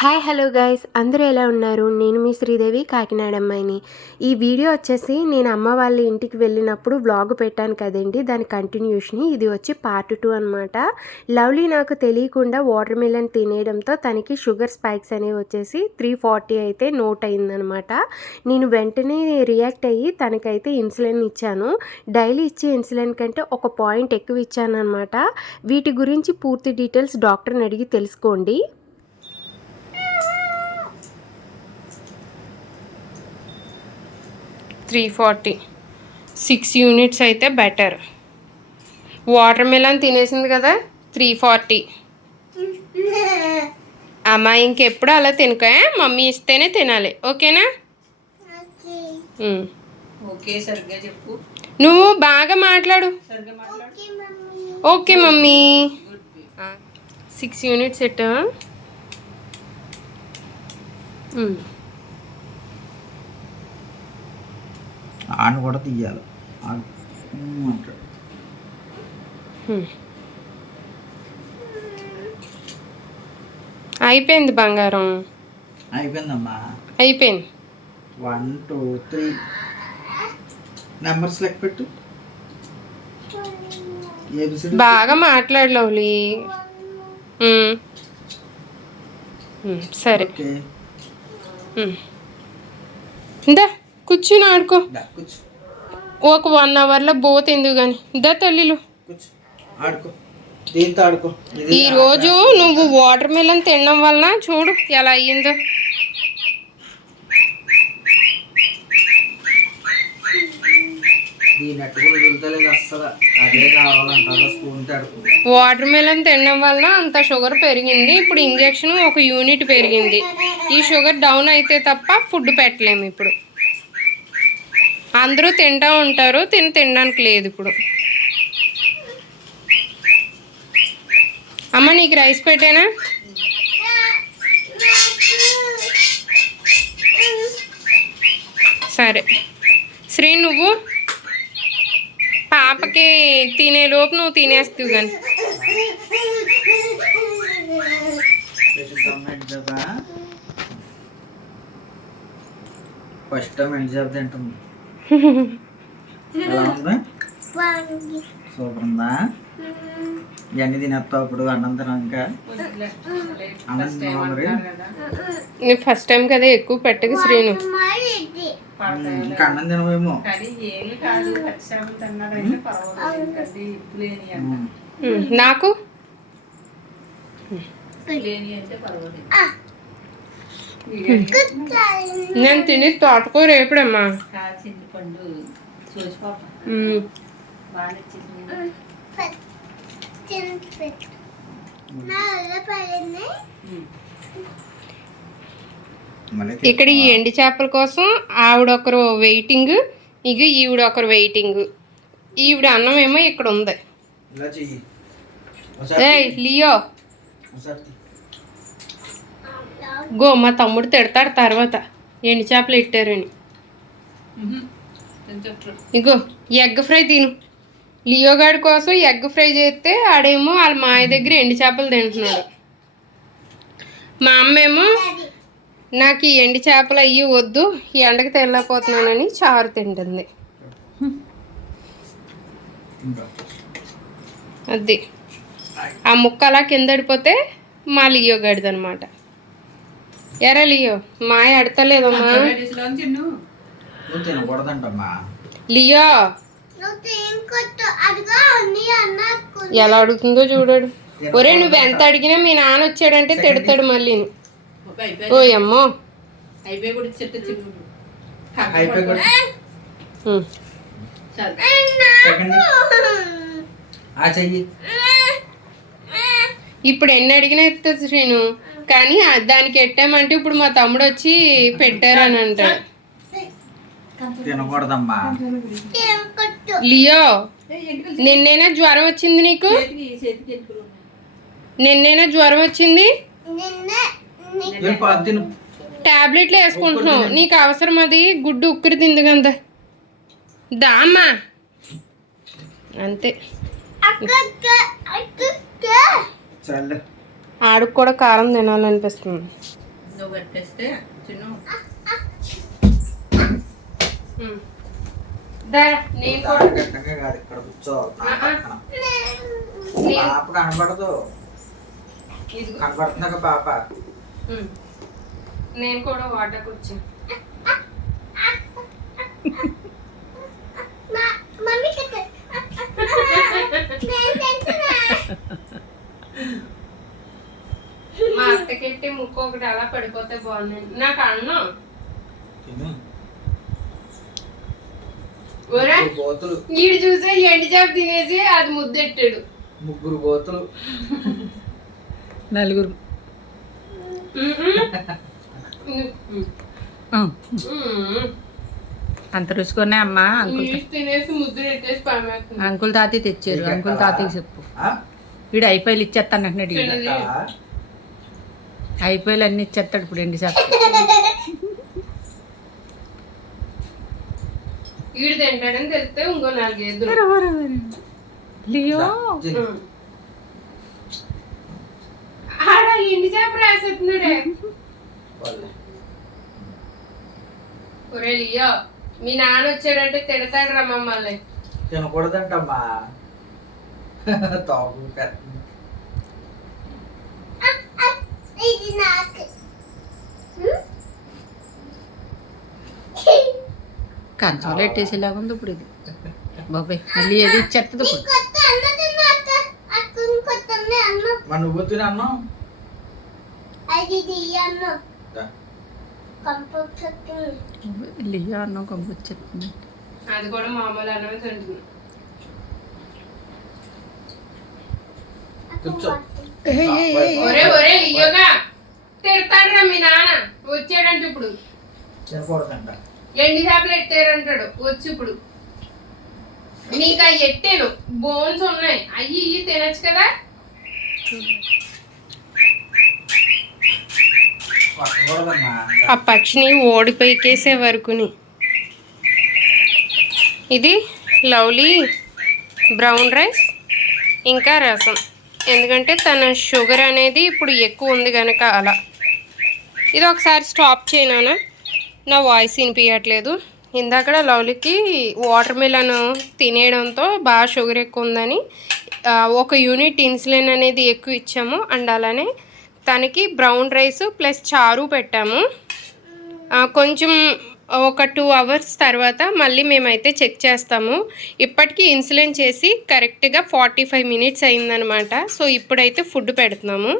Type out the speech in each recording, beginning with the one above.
Hi hello guys, అందరూ ఎలా ఉన్నారు? నేను మీ శ్రీదేవి, కాకినాడ అమ్మాయిని. ఈ వీడియో వచ్చేసి నేను అమ్మ వాళ్ళ ఇంటికి వెళ్ళినప్పుడు వ్లాగ్ పెట్టాను కదండి, దాని కంటిన్యూషన్. ఇది వచ్చి పార్ట్ 2 అనమాట. లవ్లీ నాకు తెలియకుండా వాటర్ మిలన్ తినేయడంతో తనకి షుగర్ స్పైక్స్ అనేవి వచ్చేసి 340 అయితే నోట్ అయిందనమాట. నేను వెంటనే రియాక్ట్ అయ్యి తనకైతే ఇన్సులిన్ ఇచ్చాను. డైలీ ఇచ్చే ఇన్సులిన్ కంటే ఒక పాయింట్ ఎక్కువ ఇచ్చాను అనమాట. వీటి గురించి పూర్తి డీటెయిల్స్ డాక్టర్ని అడిగి తెలుసుకోండి. 340 6 యూనిట్స్ అయితే బెటర్. వాటర్ మిలన్ తినేసింది కదా, 340. అమ్మా ఇంకెప్పుడు అలా తినక, మమ్మీ ఇస్తేనే తినాలి, ఓకేనా? ఓకే, సరిగ్గా చెప్పు. నువ్వు బాగా మాట్లాడు. Okay mummy. 6 యూనిట్స్ ఎట్ట. ఆను కూడా తీయాలి. అయిపోయింది బంగారం, అయిపోయిందమ్మా, అయిపోయింది. 1 2 3 నెంబర్స్ లెక్క పెట్టు. బాగా మాట్లాడు లవ్లీ. సరే, ఇందా కూర్చుని ఆడుకో. ఒక 1 అవర్లో బోత్ ఎందుకు కానీ, ఇందా తల్లిలు ఈరోజు నువ్వు వాటర్ మిలన్ తినడం వలన చూడు ఎలా అయ్యిందో. వాటర్ మిలన్ తినడం వలన అంత షుగర్ పెరిగింది. ఇప్పుడు ఇంజెక్షన్ 1 యూనిట్ పెరిగింది. ఈ షుగర్ డౌన్ అయితే తప్ప ఫుడ్ పెట్టలేము. ఇప్పుడు అందరూ తింటూ ఉంటారు, తినడానికి లేదు ఇప్పుడు. అమ్మ నీకు రైస్ పెట్టానా? సరే శ్రీ, నువ్వు పాపకి తినేలోపు నువ్వు తినేస్తావు కానీ. ఫస్ట్ టైం ఎండ్ జాబ్ తింటుంది. ఎలా ఉందా? సూపర్ ఉందా? ఇవన్నీ తినేస్తావు ఇప్పుడు అన్నం తినాక? నేను ఫస్ట్ టైం కదా, ఎక్కువ పెట్టక శ్రీను. ఇంకా అన్నం తినవేమో. నాకు నేను తిని తోటకూర ఎప్పుడమ్మా? ఇక్కడ ఈ ఎండి చేపల కోసం ఆవిడొకరు వెయిటింగ్, ఇక ఈవిడొకరు వెయిటింగ్. ఈవిడ అన్నం ఏమో ఇక్కడ ఉంది. లియో గో, మా తమ్ముడు తిడతాడు తర్వాత ఎండి చేపలు పెట్టారని. ఇగో ఎగ్ ఫ్రై తిను. లియో గాడి కోసం ఎగ్ ఫ్రై చేస్తే ఆడేమో వాళ్ళ మాయ దగ్గర ఎండి చేపలు తింటున్నాడు. మా అమ్మేమో నాకు ఈ ఎండి చేపలు అయ్యి వద్దు, ఈ ఎండకి తెల్లపోతున్నానని చారు తింటుంది. అది ఆ ముక్క అలా కింద పడిపోతే మా లియో గడిది అనమాట. ఎరా లియో, మాయ అడతలేదమ్మా. లియో ఎలా అడుగుతుందో చూడాడు. ఒరే నువ్వు ఎంత అడిగినా మీ నాన్న వచ్చాడంటే తిడతాడు మళ్ళీ. ఓ అమ్మో, ఇప్పుడు ఎన్ని అడిగినా ఎత్తుంది శ్రీను, కానీ దానికి ఎట్టామంటే ఇప్పుడు మా తమ్ముడు వచ్చి పెట్టారని అంటాడు. లియో, నిన్నేనా జ్వరం వచ్చింది నీకు? నిన్నేనా జ్వరం వచ్చింది? టాబ్లెట్లు వేసుకుంటున్నావు, నీకు అవసరం అది. గుడ్డు ఉక్కిరి తింది కదా, దామ్మా అంతే. ఆడికి కూడా కారం తినాలనిపిస్తుంది. నువ్వు పెట్టేస్తే చిన్న నేను కూడా గట్టంగా కాదు, ఇక్కడ కూర్చో. ఆ, ఆ. పాప కనబడదు, ఇదిగో. కనబడుతుందా పాప? నేను కూడా వాటర్కి వచ్చాను. మా అత్తకెట్టి ముక్కు ఒకటి అలా పడిపోతే బాగుంది. నాకు అన్నం తిను. ఒరే కోతులు, ఈడు చూసే ఎండి చేప తినేసి అది ముద్దెట్టాడు. 3 కోతులు. 4. అంత రుచుకునే అమ్మా. అంకుల్ తినేసి ముద్దు పెట్టేసి పనిచేస్తుంది. అంకుల్ తాతయ్య తెచ్చారు. అంకుల్ తాతయ్యకి చెప్పు. ఆ? వీడు అయిపోయి ఇచ్చేస్తాను అంటున్నాడు. వీడు ఆ? అయిపోయి అన్ని ఇచ్చేస్తాడు ఇప్పుడు ఎండి చేప. ఈడు తింటాడని తెలిస్తే ఇంకో 4 ఎద్దులు. లియో తిను. ఆడ ఎండి చేప రాసేస్తున్నాడే. వాళ్ళే. ఒరే లియో, మీ నాన్న వచ్చాడంటే తిడతాడు రా మమ్మల్ని. తినకూడదంటమ్మా. తాగు పెద్ద. కంచంలో పెట్టేసేలాగా ఉంది ఇప్పుడు ఇది. బాబాయ్ మళ్ళీ ఏది ఇచ్చేస్తుంది ఇప్పుడు. మరి నువ్వు తిని అన్నం. దా. లియో అన్నం కంపొచ్చేస్తుంది. అది కూడా మామూలు అన్నమే తింటుంది. కూర్చో. ఒరే ఒరే లియోగా, తిడతాడు రా మీ నాన్న వచ్చాడంటే ఇప్పుడు. తినకూడదంట. ఎండి చేపలు ఎట్టారంటాడు వచ్చి ఇప్పుడు. నీకు అవి ఎట్టాను, బోన్స్ ఉన్నాయి, అయ్యి ఇవి తినచ్చు కదా. కొట్టకూడదమ్మా. ఆ పక్షిని ఓడిపోయికేసే వరకుని. ఇది లవ్లీ బ్రౌన్ రైస్ ఇంకా రసం, ఎందుకంటే తన షుగర్ అనేది ఇప్పుడు ఎక్కువ ఉంది కనుక అలా. ఇది ఒకసారి స్టాప్ చేయనా, నా వాయిస్ వినిపించట్లేదు. ఇందాక లవ్లీకి వాటర్ మిలన్ తినేయడంతో బాగా షుగర్ ఎక్కువ ఉందని 1 యూనిట్ ఇన్సులిన్ అనేది ఎక్కువ ఇచ్చాము. అండ్ అలానే తనకి బ్రౌన్ రైస్ ప్లస్ చారు పెట్టాము. కొంచెం ఒక 2 అవర్స్ తర్వాత మళ్ళీ మేమైతే చెక్ చేస్తాము. ఇప్పటికీ ఇన్సులిన్ చేసి కరెక్ట్గా 45 మినిట్స్ అయిందనమాట. సో ఇప్పుడైతే ఫుడ్ పెడుతున్నాము.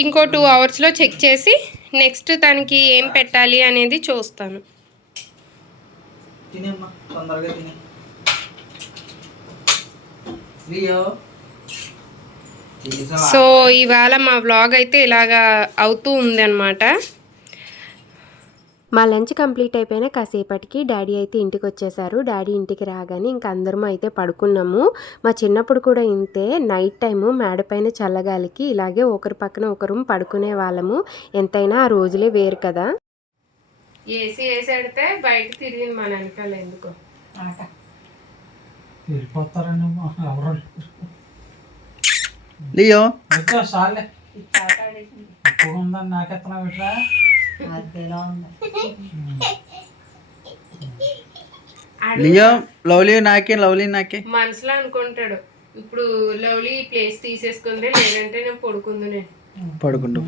ఇంకో 2 అవర్స్లో చెక్ చేసి నెక్స్ట్ తనకి ఏం పెట్టాలి అనేది చూస్తాను. తినేమ్మా, తొందరగా తినే. లియో. తినేసావా? సో ఇవాళ మా వ్లాగ్ అయితే ఇలాగా అవుతూ ఉంది అనమాట. మా లంచ్ కంప్లీట్ అయిపోయిన కాసేపటికి డాడీ అయితే ఇంటికి వచ్చేసారు. డాడీ ఇంటికి రాగానే ఇంక అందరం అయితే పడుకున్నాము. మా చిన్నప్పుడు కూడా ఇంతే, నైట్ టైము మేడపైన చల్లగాలికి ఇలాగే ఒకరి పక్కన ఒకరు పడుకునే వాళ్ళము. ఎంతైనా ఆ రోజులే వేరు కదా. ఏసీ వేసాడితే బయట తిరిగింది మన వెనకాల ఎందుకో. లియో. లియో లవ్లీ నాకే, లవ్లీ నాకే. మనసులో అనుకుంటాడు ఇప్పుడు లవ్లీ ప్లేస్ తీసేసుకుంది, లేదంటే నేను పడుకుంది. నేను పడుకుంటూ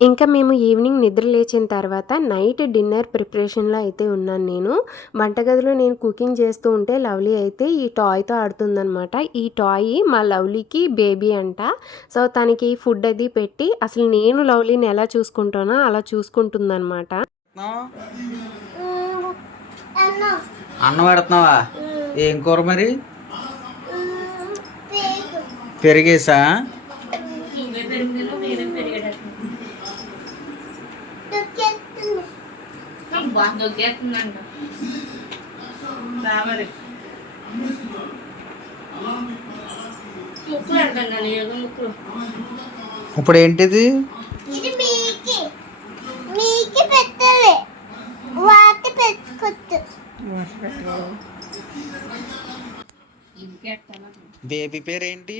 ఇంకా మేము ఈవినింగ్ నిద్ర లేచిన తర్వాత నైట్ డిన్నర్ ప్రిపరేషన్లో అయితే ఉన్నాను. నేను వంటగదిలో నేను కుకింగ్ చేస్తూ ఉంటే లవ్లీ అయితే ఈ టాయ్తో ఆడుతుందనమాట. ఈ టాయ్ మా లవ్లీకి బేబీ అంట. సో తనకి ఫుడ్ అది పెట్టి అసలు నేను లవ్లీని ఎలా చూసుకుంటానో అలా చూసుకుంటుందన్నమాట. అన్నం పెడుతున్నావా? ఏం కూర మరి? పెరిగేసా? ఇప్పుడు ఏంటిది? బేబీ పేరేంటి?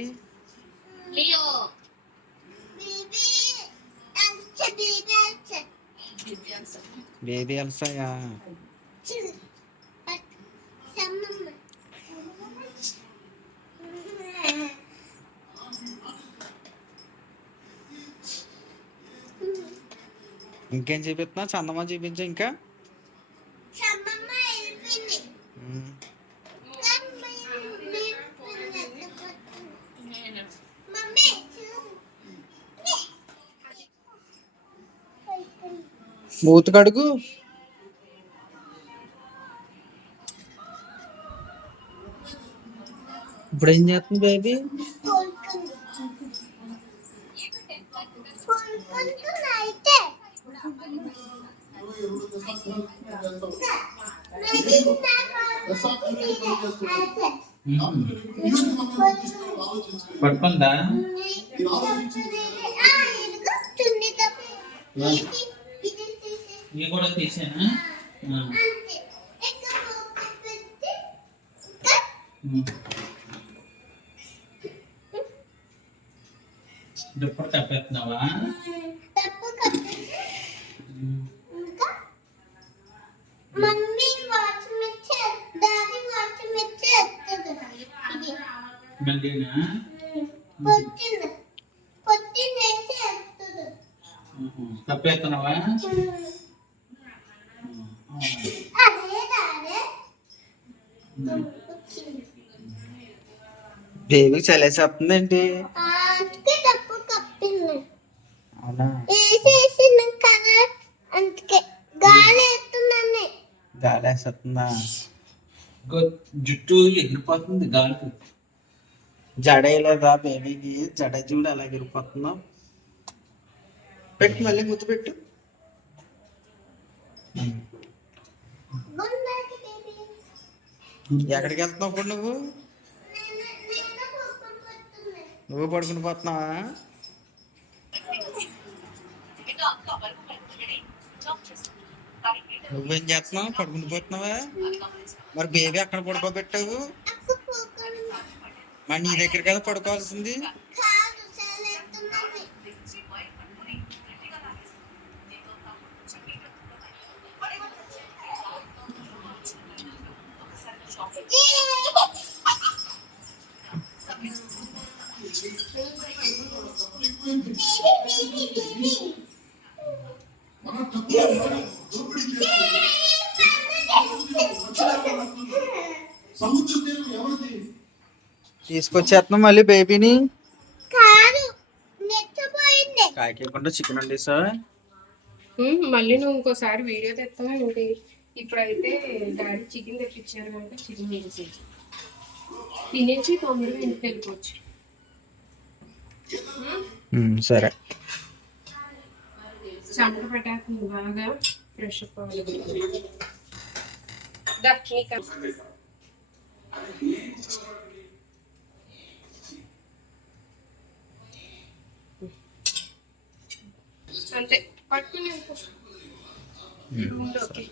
బేబీ ఎల్సాయా? ఇంకేం చూపిస్తున్నా? చందమా చూపించు ఇంకా. ఉమ్. మూతి కడుగు. ఇప్పుడు ఏం చేస్తుంది బేబీ? పడుకుందా? ఇవి కూడా తీసానా? దుప్పటి కప్పేస్తున్నావా? మళ్ళీనా? కప్పేస్తున్నావా? బేబీ చలేసేస్తుందేంటి? అవునా? గాలి వేస్తుందా? జుట్టు ఎగిరిపోతుంది గాలికి. జడ వేయలేదా బేబీకి? జడ చూడు అలా ఎగిరిపోతుందో. పెట్టు, మళ్ళీ ముద్దు పెట్టు. ఎక్కడికి వెళ్తున్నావు ఇప్పుడు నువ్వు? నువ్వు పడుకుని పోతున్నావా? నువ్వేం చేస్తున్నావు? పడుకుని పోతున్నావా? మరి బేబీ అక్కడ పడుకోబెట్టావు? మరి నీ దగ్గర కదా పడుకోవాల్సింది. తీసుకొచ్చేస్తున్నాం మళ్ళీ బేబీని. కాయకుండా చికెన్ వండేసా. మళ్ళీ నువ్వు ఇంకోసారి వీడియో తెస్తావా ఏంటి? ఇప్పుడైతే డాడీ చికెన్ తెప్పించారు కనుక చికెన్ వేసేసి తినేసి తొందరగా ఇంటికి వెళ్ళిపోవచ్చు. సరే. చెమట పట్టాక బాగా ఫ్రెష్ అప్ అవ్వాలి. అంతే పట్టుకుని ఓకే.